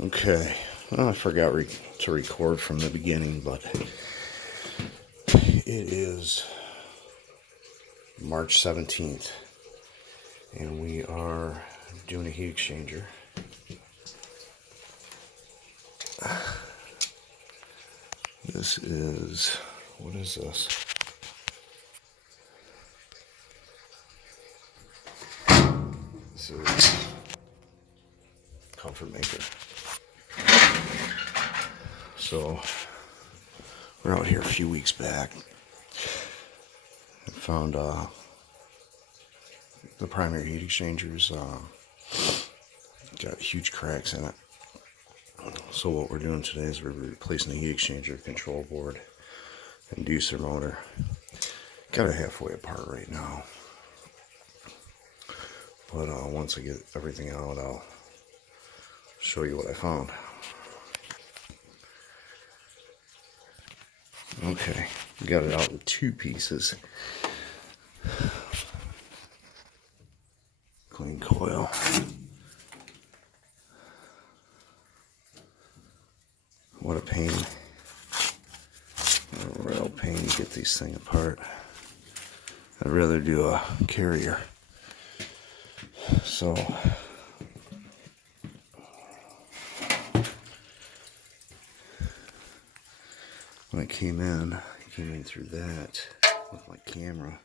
Okay, well, I forgot to record from the beginning, but it is March 17th, and we are doing a heat exchanger. This is, what is this? This is Comfortmaker. So, we're out here a few weeks back and found the primary heat exchangers got huge cracks in it. So what we're doing today is we're replacing the heat exchanger, control board, inducer motor. Got it halfway apart right now. But once I get everything out, I'll show you what I found. Okay, we got it out with two pieces. Clean coil. What a pain. What a real pain to get these things apart. I'd rather do a carrier. So, when I came in through that with my camera.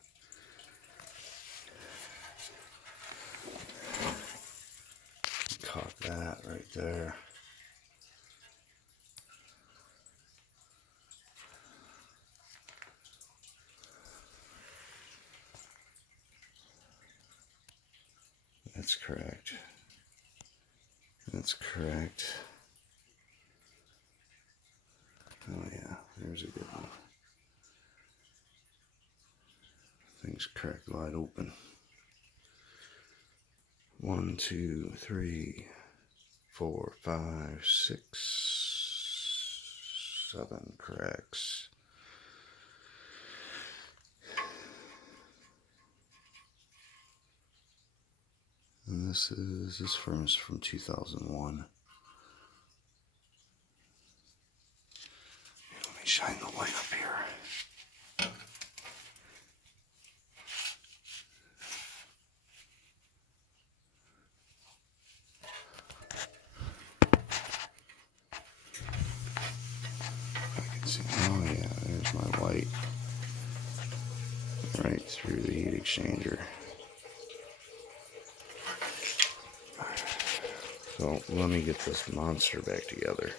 Caught that right there. That's correct. That's correct. Oh yeah, there's a good one. Thing's cracked wide open. 1, 2, 3, 4, 5, 6, 7 cracks. And this furnace from 2001. Let me shine the light up here. Oh yeah, there's my light right through the heat exchanger. So let me get this monster back together.